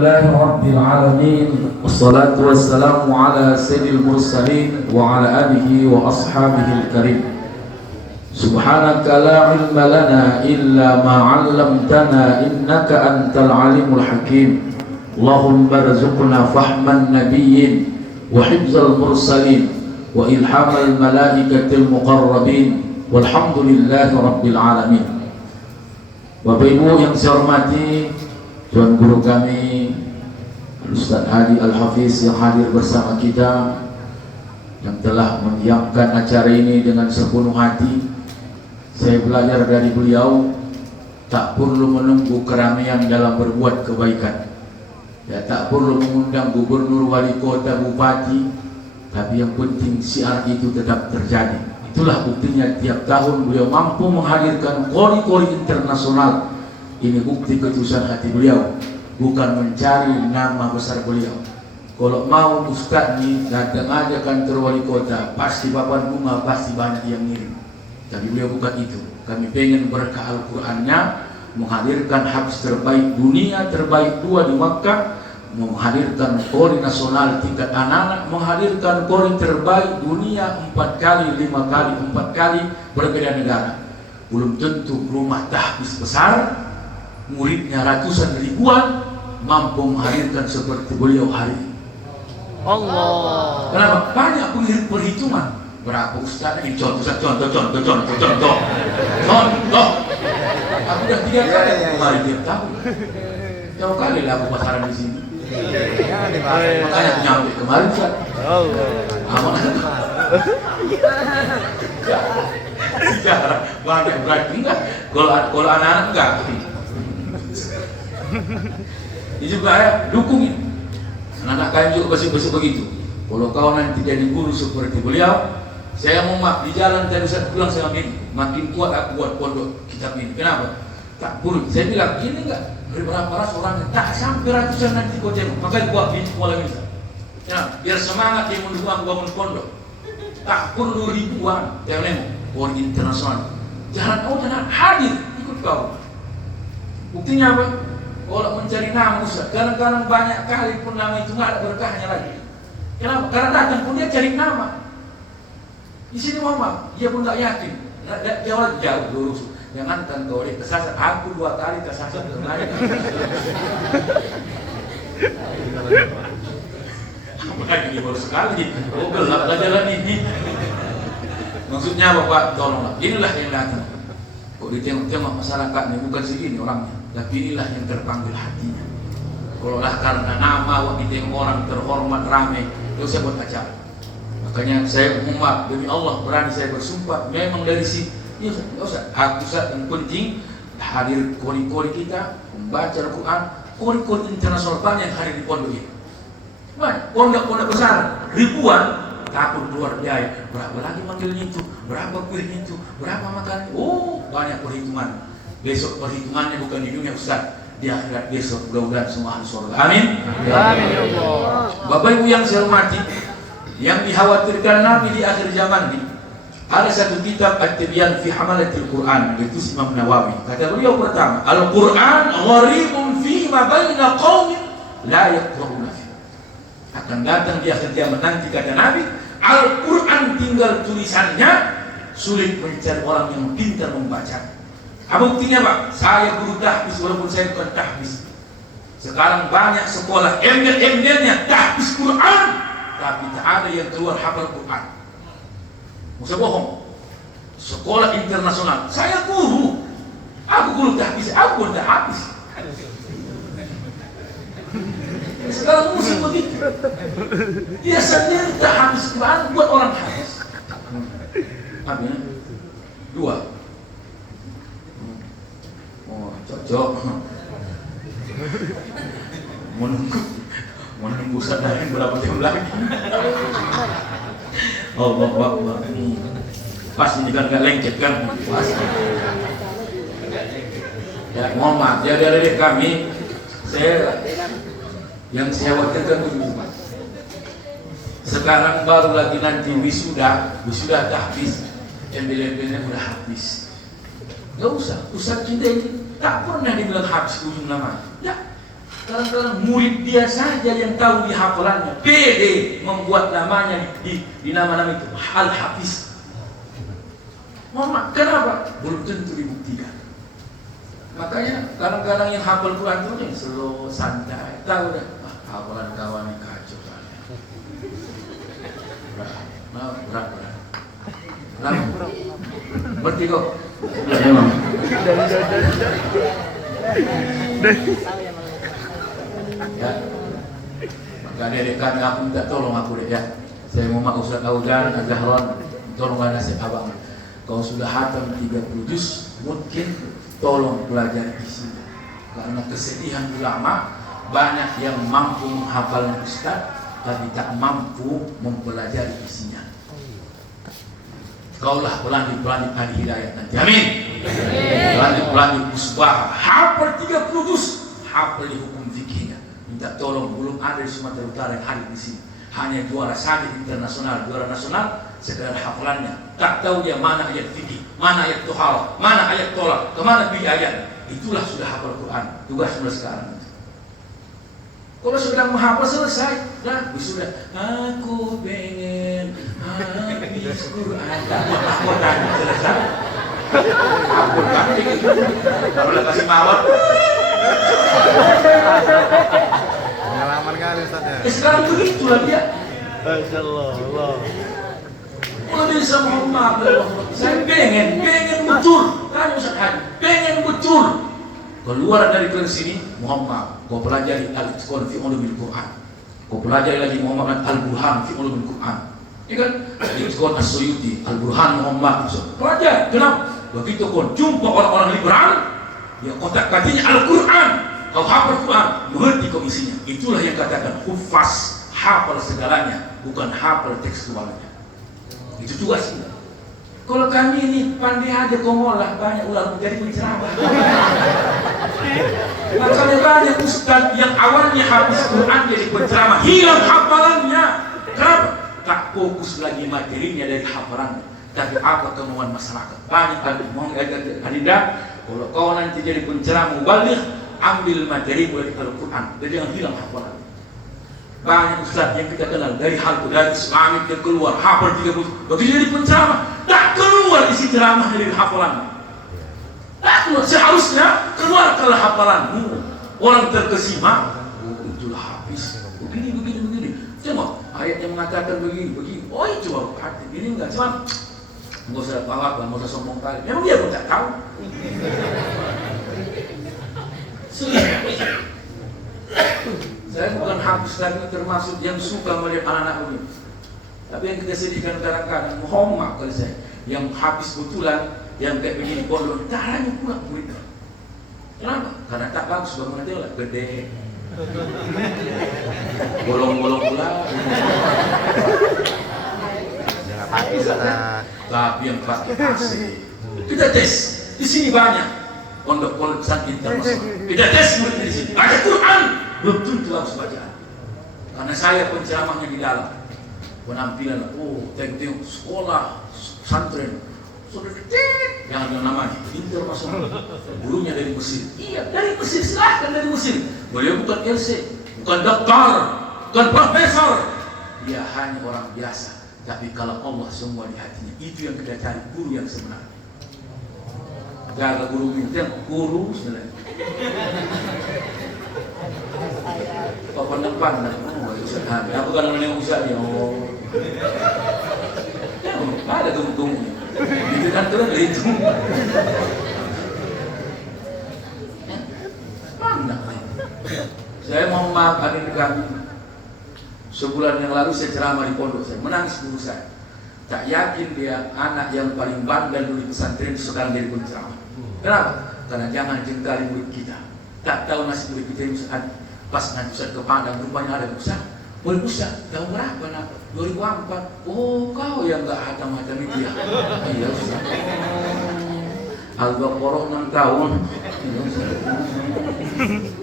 Alhamdulillah Rabbil Alamin. Wassalatu wassalamu ala sayyidil mursalin wa ala alihi wa ashabihi al-karim. Subhanaka la ilma lana illa ma 'allamtana innaka antal alimul hakim. Allahumma rzuqna fahman nabiyyin wa hifzal mursalin wa ilhamal malaikatil muqarrabin. Walhamdulillahi Rabbil Alamin. Bapak Ibu yang saya hormati, Tuan Guru kami Ustaz Hadi Al-Hafiz yang hadir bersama kita, yang telah menyiapkan acara ini dengan sepenuh hati. Saya belajar dari beliau, tak perlu menunggu keramaian dalam berbuat kebaikan, ya, tak perlu mengundang gubernur, wali kota, bupati, tapi yang penting syiar itu tetap terjadi. Itulah buktinya tiap tahun beliau mampu menghadirkan kori-kori internasional. Ini bukti ketulusan hati beliau, bukan mencari nama besar beliau. Kalau mau Ustaz nih datang aja kantor wali kota, pasti papan bunga, pasti banyak yang ngirim. Tapi beliau bukan itu. Kami pengen berkah Al-Qur'annya, menghadirkan habis terbaik dunia, terbaik dua di Makkah, menghadirkan kori nasional tingkat anak-anak, menghadirkan kori terbaik dunia 4 kali, 5 kali, 4 kali berbeda negara. Belum tentu rumah tahfiz besar, muridnya ratusan ribuan, mampu menghadirkan seperti beliau hari ini. Allah. Kenapa? Banyak perhitungan. Berapa ustaz ini? Contoh. Aku udah 3 kali kemarin tiap tahun. Jauh kali lah aku pasaran di sini. Makanya aku nyampe kemarin ustaz. Allah. Banyak berarti enggak? Kalau anak-anak enggak. Ini juga ya, dukungin anak-anak kalian juga bersih-bersih begitu. Kalau kau nanti jadi guru seperti beliau, saya mau di jalan tadi saya pulang sama ini, makin kuat aku buat pondok kitab ini. Kenapa? Tak perlu. Saya bilang ini enggak berapa ratus orang, tak sampai ratusan nanti kau tengok. Makanya buat di sekolah ini. Ya, biar semangat yang mendukung aku bangun pondok. Tak perlu ribuan, tengok orang internasional. Jangan hadir ikut kau. Buktinya apa? Kalau mencari nama Ustaz, kadang-kadang banyak kali pun nama itu nggak ada berkahnya lagi. Kenapa? Karena datang pun dia cari nama. Di sini Muhammad, dia pun nggak yakin. Jauh lurus. Jangan kan kau kesasar. Aku 2 kali kesasar lain. Apalagi ini baru sekali. Oh gelap jalan ini. Maksudnya apa Pak? Tolonglah. Inilah yang datang. Kok ditengok-tengok masyarakat ini bukan segini orangnya, tapi inilah yang terpanggil hatinya. Kalau lah karena nama waktu ditengok orang terhormat ramai, itu saya buat acara. Makanya saya umat demi Allah berani saya bersumpah, memang dari sini. Ya Ustaz, aku Ustaz yang penting hadir kori-kori kita, membaca Al-Quran, kori-kori internasional banyak yang hadir di pondok ini. Banyak, pondok-pondok besar, ribuan. Takut keluar biaya, berapa lagi manggil itu, berapa kuih itu, berapa makan. Oh, banyak perhitungan. Besok perhitungannya bukan di dunia Ustaz, di akhirat besok. Mudah-mudahan semua ahli surga. Amin. Amin ya Allah. Bapak Ibu yang saya hormati, yang dikhawatirkan Nabi di akhir zaman ini, ada satu kitab At-Tibyan fi Hamalatil Quran, yaitu Imam Nawawi. Kata beliau pertama, Al-Quran gharibun fi ma baina qaumin la yaqra'una. Akan datang di akhir zaman nanti, kata Nabi, Al-Quran tinggal tulisannya, sulit mencari orang yang pintar membaca. Apa buktinya Pak? Saya guru tahfiz walaupun saya bukan tahfiz. Sekarang banyak sekolah embel-embelnya tahfiz Quran, tapi tak ada yang keluar hafal Quran. Masa bohong. Sekolah internasional, saya guru, aku guru tahfiz, aku pun tahfiz. Sekarang musim begitu. Dia sendiri tak habis Quran buat orang habis. Amin. 2. Oh, cocok. Menunggu sadar berapa jam lagi. Allah Akbar. Pas ini kan nggak lengket kan? Pas. Ya, mohon maaf. Ya dari kami, yang saya khawatirkan begini Pak. Sekarang baru lagi nanti wisuda tahfiz, embel-embelnya udah habis. Gak usah, Ustaz kita ini tak pernah dibilang habis ujung nama. Ya, Kadang-kadang murid dia saja yang tahu di hafalannya, pede membuat namanya di nama-nama itu Al-Hafiz. Muhammad, kenapa? Belum tentu dibuktikan. Makanya kadang-kadang yang hafal Quran itu yang slow, santai, tahu dah, hafalan kawan ini kacau soalnya. Berat. Lama. Berarti kok? Ya memang. Ya. Maka adik kami aku minta tolong aku deh ya. Saya mau mak Ustaz Audan, Azhron, tolonglah nasihat abang. Kau sudah hatam 30 juz, mungkin tolong pelajari isinya. Karena kesedihan ulama banyak yang mampu menghafal Ustaz tapi tak mampu mempelajari isinya. Kaulah pelanjut ahli hidayah nanti. Amin. Pelanjut musbah, hafal 30 juz, hafal di hukum fikihnya. Minta tolong, belum ada di Sumatera Utara yang hadir di sini. Hanya juara satu internasional, juara nasional, sekedar hafalannya. Tak tahu dia mana ayat fikih, mana ayat tuharah, mana ayat tolak, kemana pilih ayat. Itulah sudah hafal Quran. Tugas mulai sekarang. Kalau sudah menghafal selesai, dah sudah. Aku pengen habis Quran. Aku tanya selesai. Aku pasti gitu. Kalau udah kasih mawar. Pengalaman kali Ustaz ya. Sekarang begitulah dia. Masyaallah. Kalau bisa Muhammad, saya pengen betul. Tanya Ustaz Haji, pengen betul. Keluar dari kelas sini, Muhammad, kau pelajari Al-Itqan fi Ulumil Quran. Kau pelajari lagi Muhammad Al-Burhan fi Ulumil Quran. Ini kan Al-Itqan As-Suyuti, Al-Burhan Muhammad. Pelajari, kenapa? Begitu kau jumpa orang-orang liberal, yang kotak-katiknya Al-Quran, kau hafal Quran, mengerti kau isinya. Itulah yang katakan hufaz, hafal segalanya, bukan hafal tekstualnya. Itu tugasnya. Kalau kami ini pandai aja kau ngolah, banyak ular menjadi penceramah. Makanya banyak ustaz yang awalnya habis Quran jadi penceramah, hilang hafalannya. Kenapa? Tak fokus lagi materinya dari hafalannya, tapi apa kemauan masyarakat. Banyak Adinda, kalau kau nanti jadi penceramah mubaligh, ambil materi dari Al-Quran, jadi jangan hilang hafalan. Banyak ustaz yang kita kenal dari hal itu, dari Islamik dia keluar hafal 30, begitu jadi penceramah tak keluar isi ceramah dari hafalan. Tak keluar, seharusnya keluarkanlah hafalanmu. Orang terkesima, oh itulah habis, begini. Cuma ayat yang mengatakan begini. Oh itu baru hati, ini enggak cuma enggak usah pawak, enggak usah sombong kali. Memang dia pun tak tahu. Saya bukan habis lagi termasuk yang suka melihat anak-anak ini. Tapi yang kita sedihkan kadang-kadang, Muhammad kalau saya, yang habis betulan, yang kayak begini pondok, caranya pula murid. Kenapa? Karena tak bagus bangunan dia lah, gede, bolong-bolong pula. Jangan pakai Ustaz. Tapi yang pakai AC. Kita tes, di sini banyak pondok-pondok pesantren internasional. Kita tes murid di sini. Baca Quran. Belum tentu harus bacaan. Karena saya penceramahnya di dalam penampilan, tengok sekolah santren sudah detik, jangan bilang namanya internasional, gurunya dari Mesir. Iya dari Mesir, silahkan dari Mesir. Beliau bukan LC, bukan doktor, bukan profesor, dia hanya orang biasa. Tapi kalau Allah semua di hatinya, itu yang kita cari, guru yang sebenarnya. Gak guru minta, guru sebenarnya. Kok pandang-pandang, Ustaz Habib, aku kan namanya Ustaz ya, ada tunggu-tunggu. Itu kan itu. Pandang. Saya mau maafkan ini kami. Sebulan yang lalu saya ceramah di pondok saya, menangis guru saya. Tak yakin dia anak yang paling bandel dulu di pesantren sekarang jadi penceramah. Kenapa? Karena jangan jengkali murid kita. Tak tahu nasib murid kita Ustaz. Pas nanti Ustaz ke Padang, rupanya ada Ustaz. Murid Ustaz, tahun berapa nak? 2004. Oh kau yang gak ada macam itu ya? Iya Ustaz. Al-Baqarah 6 tahun.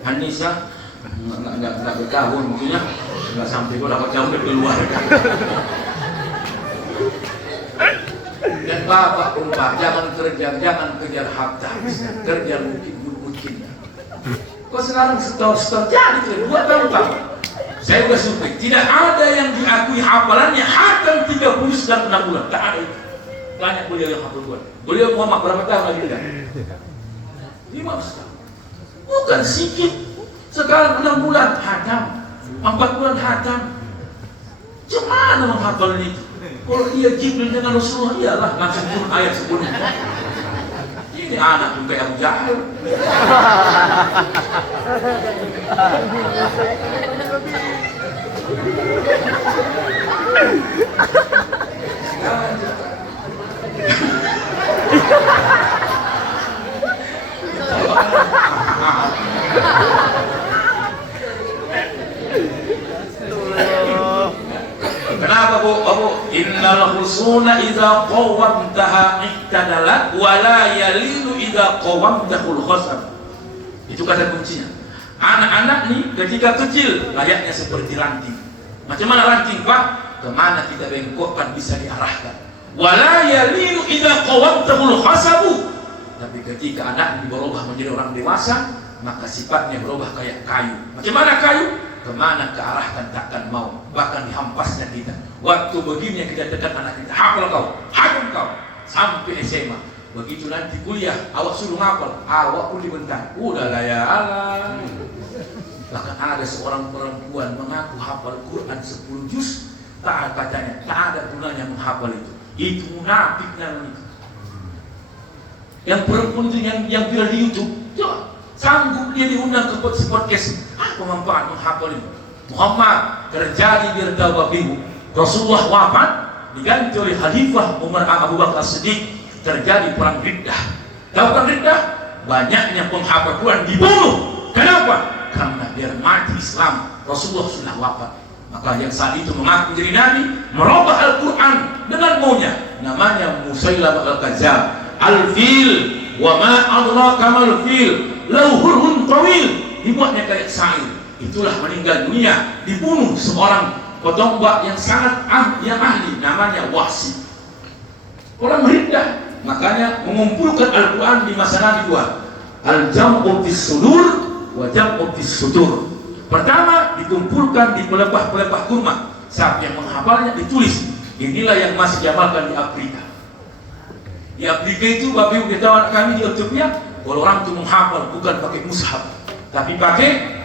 Hanisa nggak bertahun, maksudnya nggak sampai kau dapat jauh dari keluarga. Dan bapak pun pak, jangan kejar harta, kerja mungkin. Kok sekarang setor jadi kedua tahun. Saya udah survei, tidak ada yang diakui hafalannya hatam 30 dan 6 bulan. Tak ada itu. Banyak beliau yang hafal Quran. Beliau Muhammad berapa tahun lagi tidak? 5 tahun. Bukan sedikit. Sekarang 6 bulan hatam, 4 bulan hatam. Gimana menghafal itu? Kalau dia Jibril dengan Rasulullah, iyalah langsung turun ayat sebelumnya. Ini anak juga yang jahil. Kenapa Bu? Innal husuna idza qawwamtaha iktadalat wa la yalilu idza qawwamtahul khasab. Itu kata kuncinya. Anak-anak nih ketika kecil layaknya seperti ranting. Macam mana ranting Pak? Kemana kita bengkokkan bisa diarahkan. Wa la yalilu idza qawwamtahul khasabu. Tapi ketika anak ini berubah menjadi orang dewasa, maka sifatnya berubah kayak kayu. Macam mana kayu? Kemana kearahkan takkan mau, bahkan dihampasnya kita. Waktu begini kita tekan anak kita, hafal kau, sampai SMA. Begitu nanti kuliah, awak suruh ngapal, awak pun dibentak. Udahlah ya Allah. Bahkan ada seorang perempuan mengaku hafal Quran 10 juz, tak katanya, tak ada gunanya menghafal itu. Itu munafik namanya. Yang perempuan itu yang viral di YouTube, coba. Sanggup dia diundang ke podcast. Apa manfaat menghafal ini? Muhammad terjadi biar tahu Bapak Ibu, Rasulullah wafat diganti oleh Khalifah Umar Abu Bakar Siddiq, terjadi perang Riddah. Tahu perang Riddah? Banyaknya penghafal Quran dibunuh. Kenapa? Karena biar mati Islam, Rasulullah sudah wafat. Maka yang saat itu mengaku diri Nabi merubah Al-Quran dengan maunya. Namanya Musailamah Al-Kadzdzab. Al-Fil wa ma adraka mal fil lauhurun tawil, dibuatnya kayak syair. Itulah meninggal dunia, dibunuh seorang petombak yang sangat ahli, namanya Wahsy. Orang Riddah, makanya mengumpulkan Al-Quran di masa Nabi dua, al-jam'u fis sudur wa jam'u fis sudur. Pertama dikumpulkan di pelepah-pelepah kurma, siapa yang menghafalnya ditulis. Inilah yang masih diamalkan di Afrika. Di Afrika itu Bapak Ibu kita anak kami di Ethiopia, kalau orang itu menghafal bukan pakai mushaf, tapi pakai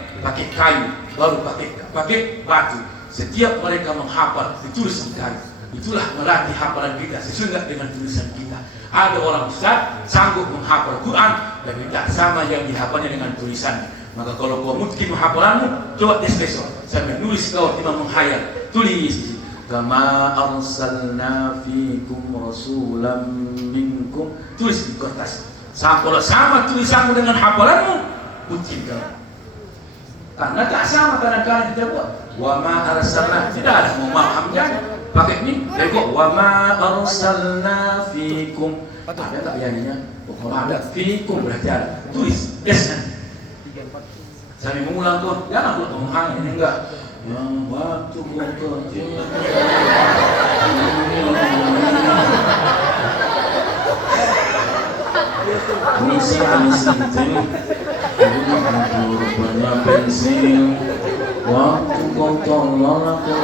kayu, baru pakai batu. Setiap mereka menghafal ditulis di kayu. Itulah melatih hafalan kita sesuai dengan tulisan kita. Ada orang ustaz sanggup menghafal Quran, tapi tak sama yang dihafalnya dengan tulisannya. Maka kalau kau mungkin hafalanmu, coba tes besok. Saya menulis kau timbang menghayal. Tulis kama arsalna fikum rasulam minkum. Tulis di kertas. Kalau sama tulisanmu dengan hafalanmu, uji kau. Karena tak sama kadang-kadang kita buat. Wa ma arsalna, tidak ada mau hamzah. Pakai ini, tengok wa ma arsalna fikum. Ada tak yaninya? Kalau ada fikum berarti ada. Tulis, yes nanti. Saya mengulang tuh, jangan aku menghang ini enggak. Yang waktu kecil. Banyak pensil. Waktu kau tolong aku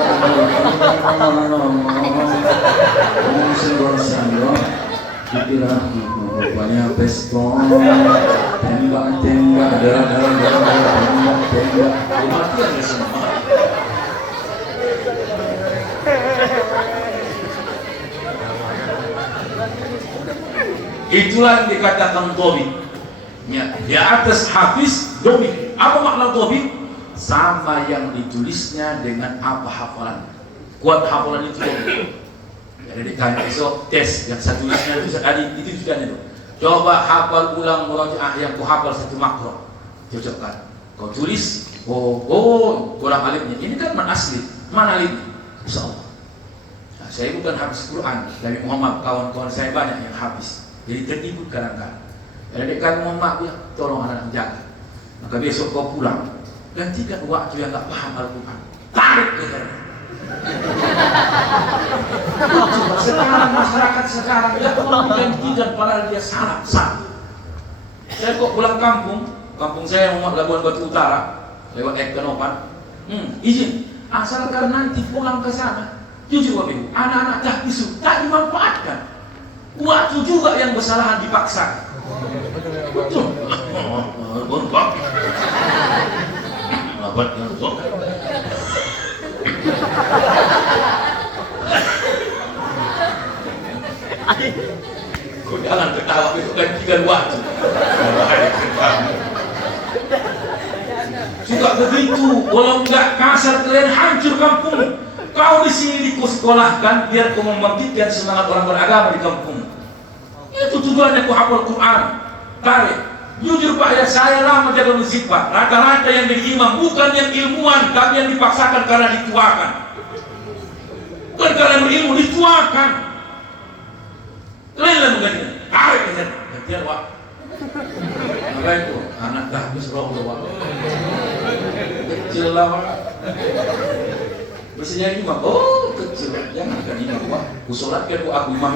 dikira banyak pestol, tembak, tembak, matian ya semua. Itulah yang dikatakan Tobi. Di atas hafiz Tobi. Apa makna Tobi? Sama yang ditulisnya dengan apa hafalan. Kuat hafalan itu Tobi. Jadi ditanya besok tes yang saya tulisnya itu tadi itu sudah itu. Coba hafal ulang murojaah yang ku hafal satu makro. Cocokkan. Kau tulis, kurang alifnya. Ini kan man asli, mana alif? Insyaallah. Nah, saya bukan habis Quran, dari Muhammad kawan-kawan saya banyak yang habis. Jadi tertipu kadang-kadang. Jadi kan Muhammad ya, tolong anak jaga. Maka besok kau pulang, gantikan waktu yang tak paham Al-Quran. Tarik lehernya. Sekarang masyarakat sekarang dia tolong digantikan padahal dia salah. Saya kok pulang kampung Kampung saya Muhammad Labuan Batu Utara, lewat Ekanopan. Izin, asalkan nanti pulang ke sana, jujur Bapak Ibu, anak-anak tahfiz tak dimanfaatkan. Waktu juga yang kesalahan dipaksa. Betul. Bontok. Labat bontok. Kau jangan ketawa itu gantikan waktu. Suka begitu, walau enggak kasar kalian hancur kampung. Kau di sini disekolahkan biar kau membangkitkan semangat orang beragama di kampung. Itu tujuannya kau hafal Quran. Tarik. Jujur Pak ya, saya lama jaga masjid Pak. Rata-rata yang jadi imam bukan yang ilmuwan, tapi yang dipaksakan karena dituakan. Bukan karena berilmu, dituakan. Kalian lah menggantikan. Tarik ya, gantian Pak. Maka itu anak tahfiz roh Pak. Kecil lah Pak. Biasanya imam, oh kecil, jangan kan imam Pak. Kusolatkan aku imam.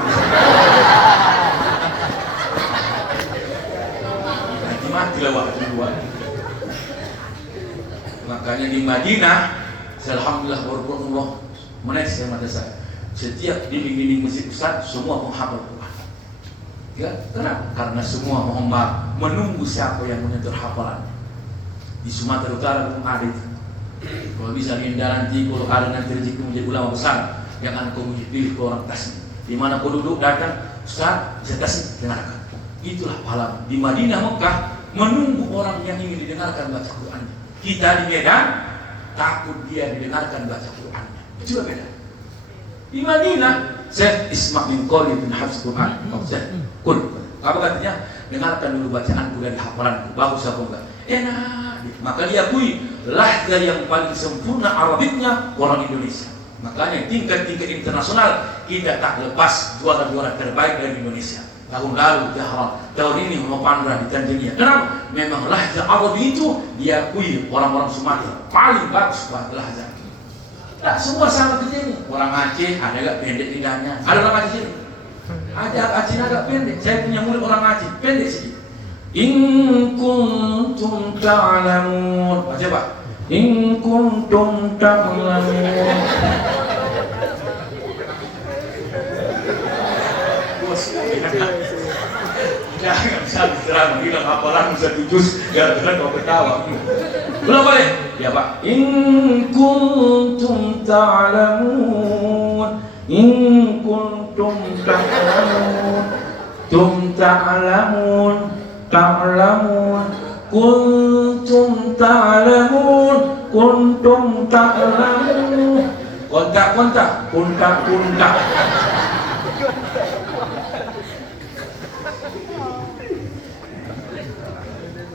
Nanti mati lah waktu dua. Makanya di Madinah, alhamdulillah warahmatullah, menaik saya madrasah. Setiap dinding-dinding masjid Ustaz semua menghafal Quran. Ya, kenapa? Karena semua Muhammad menunggu siapa yang menyentuh hafalan. Di Sumatera Utara pun ada itu. Kalau bisa Linda nanti, kalau ada nanti rezeki menjadi ulama besar, jangan kau pilih ke orang Tasmi. Di mana kau duduk datang, Ustaz bisa Tasmi dengarkan. Itulah pahala. Di Madinah Mekah menunggu orang yang ingin didengarkan baca Quran. Kita di Medan takut dia didengarkan baca Quran. Itu beda. Di Madinah, Syekh Isma' bin Qali bin Hafz Quran. Kul, apa katanya? Dengarkan dulu bacaanku dari hafalanku. Bagus apa enggak? Enak. Maka diakui lahja yang paling sempurna Arabiknya orang Indonesia. Makanya tingkat-tingkat internasional kita tak lepas juara-juara terbaik dari Indonesia. Tahun lalu Jahra, tahun ini Pandra di Tanzania. Kenapa? Memang lahja Arab itu diakui orang-orang Sumatera paling bagus buat lahja. Tak semua sama begini. Orang Aceh ada agak pendek lidahnya. Ada orang Aceh sini. Ada Aceh agak pendek. Saya punya murid orang Aceh pendek sedikit. In kuntum ta'lamun. Baca Pak. In kuntum ta'lamun. Jangan sampai terang bilang hafalan bisa tujus gara-gara kau ketawa. Belum balik. Ya Pak. In kuntum ta'lamun. In kuntum ta'lamun. Tum ta'lamun. Ta'lamun. Kuntum ta'lamun. Kuntum ta'lamun. Kontak-kontak. Kuntak-kuntak.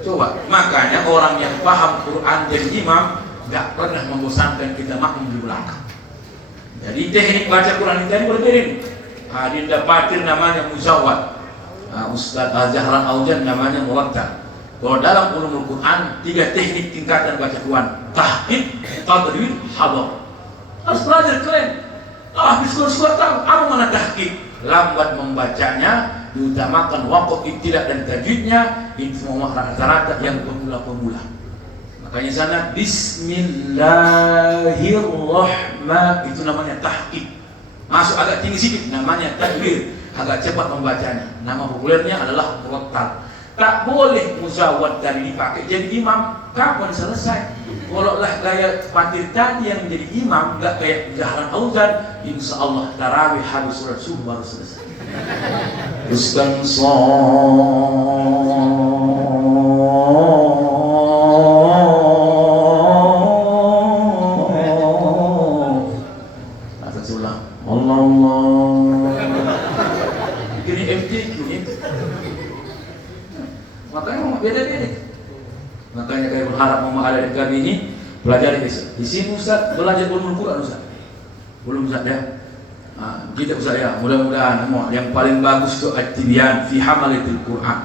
Coba, makanya orang yang paham Quran dan imam gak pernah membosankan kita makmum di belakang. Jadi teknik baca Quran ini berbeda. Hadin dapatir namanya muzawwad. Ustaz Al-Zahran Aujan namanya murattal. Kalau dalam ulumul Quran 3 teknik tingkatan baca Quran: tahqiq, tadwin, hadar. Harus belajar keren. Habis surat tahu apa mana tahqiq? Lambat membacanya, diutamakan waqaf ibtida dan tajwidnya. Itu semua rata-rata yang pemula-pemula. Makanya sana Bismillahirrahmanirrahim itu namanya tahqiq. Masuk agak tinggi sedikit namanya tadwir, agak cepat membacanya. Nama populernya adalah murattal. Tak boleh muzawwad tadi dipakai jadi imam. Kapan selesai? Kalau lah gaya patir tadi yang menjadi imam, enggak kayak Jahran Auzan, insya Allah tarawih habis surat subuh baru selesai. Teruskan Allah. Ini MTQ ini. Makanya mau beda-beda. Makanya kami berharap adik kami ini pelajari besok. Di sini Ustaz belajar ulumul Quran Ustaz. Belum Ustaz ya. Kita Ustaz ya, mudah-mudahan yang paling bagus itu at-tibyan fi hamalatil Quran.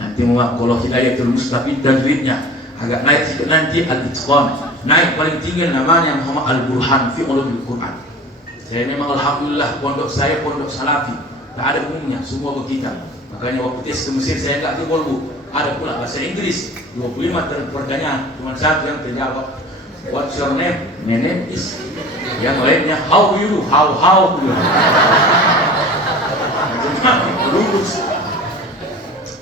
Nanti kalau hidayatul mustafid tajwidnya agak naik sedikit nanti al-itqan. Naik paling tinggi namanya Muhammad Al-Burhan fi ulumul Quran. Saya memang alhamdulillah pondok saya pondok salafi, tak ada umumnya, semua berkitab. Makanya waktu tes ke Mesir saya enggak ke Volvo, Ada pula bahasa Inggris 25 pertanyaan, cuma satu yang terjawab. What's your name? My name is. Yang lainnya how you do, how you do. Lulus.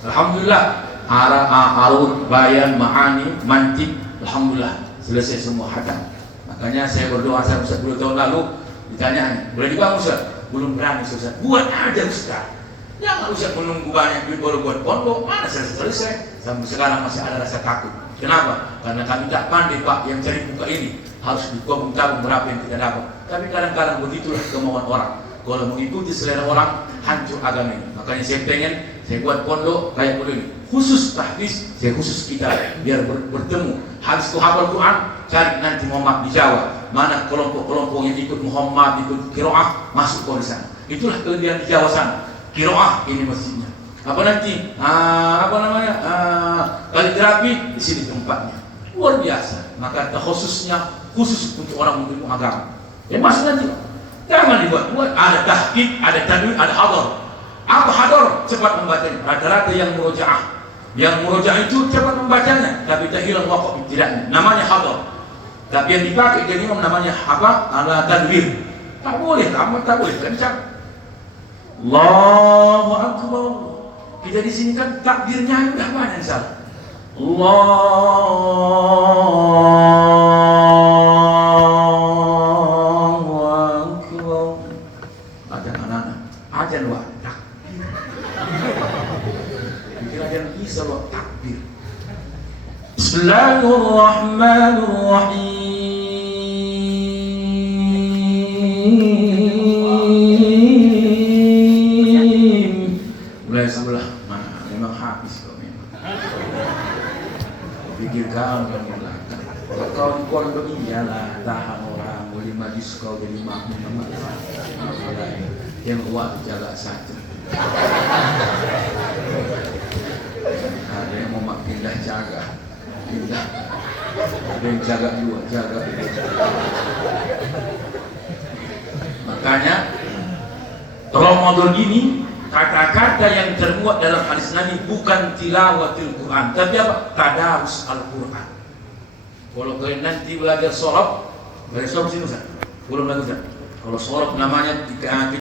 Alhamdulillah. Arud, bayan, ma'ani, mantik, alhamdulillah selesai semua hatam. Makanya saya berdoa saya 10 tahun lalu ditanya, boleh dibangun Ustaz? Belum berani Ustaz. Buat aja Ustaz. Jangan Ustaz menunggu banyak duit baru buat pondok. Mana selesai? Sampai sekarang masih ada rasa takut. Kenapa? Karena kami tak pandai Pak yang cari muka ini. Harus ditabung berapa yang kita dapat. Tapi kadang-kadang begitulah kemauan orang. Kalau mengikuti selera orang, hancur agama ini. Makanya saya pengen saya buat pondok kayak begini. Khusus tahfiz, saya khusus kita biar bertemu. Habis itu hafal Quran, cari nanti Muhammad di Jawa. Mana kelompok-kelompok yang ikut Muhammad, ikut Qiraah, masuk ke sana. Itulah kelebihan di Jawa sana. Qiraah ini masjidnya. Apa nanti? Kaligrafi di sini tempatnya. Luar biasa. Maka khususnya khusus untuk orang menuju agama. Masuk nanti. Jangan dibuat-buat. Ada tahqiq, ada tadwin, ada hadar. Apa hadar? Cepat membacanya. Rata-rata yang murojaah. Yang murojaah itu cepat membacanya, tapi tak hilang waqaf ibtida'nya. Namanya hadar. Tapi yang dipakai jadi namanya apa? Ala tadwin. Tak boleh, tak boleh kencang. Allahu Akbar. Kita di sini kan takbirnya udah banyak salah. Allahu Akbar. Ajan anak-anak, ajan wa takbir. Pikir ajan bisa wa takbir. Bismillahirrahmanirrahim. Sebelah mana memang habis kok memang. Pikir kau yang belakang. Kalau kau di pondok iyalah tahan orang boleh majlis kau jadi makmum nama yang kuat jaga satu. Ada yang mau pindah jaga, pindah. Ada yang jaga dua, jaga. Makanya Ramadan ini kata-kata yang termuat dalam hadis Nabi bukan tilawatil Quran, tapi apa? Tadarus Al-Quran. Kalau kalian nanti belajar sorab, belajar sorab sini Ustaz. Belum belajar. Kalau sorab namanya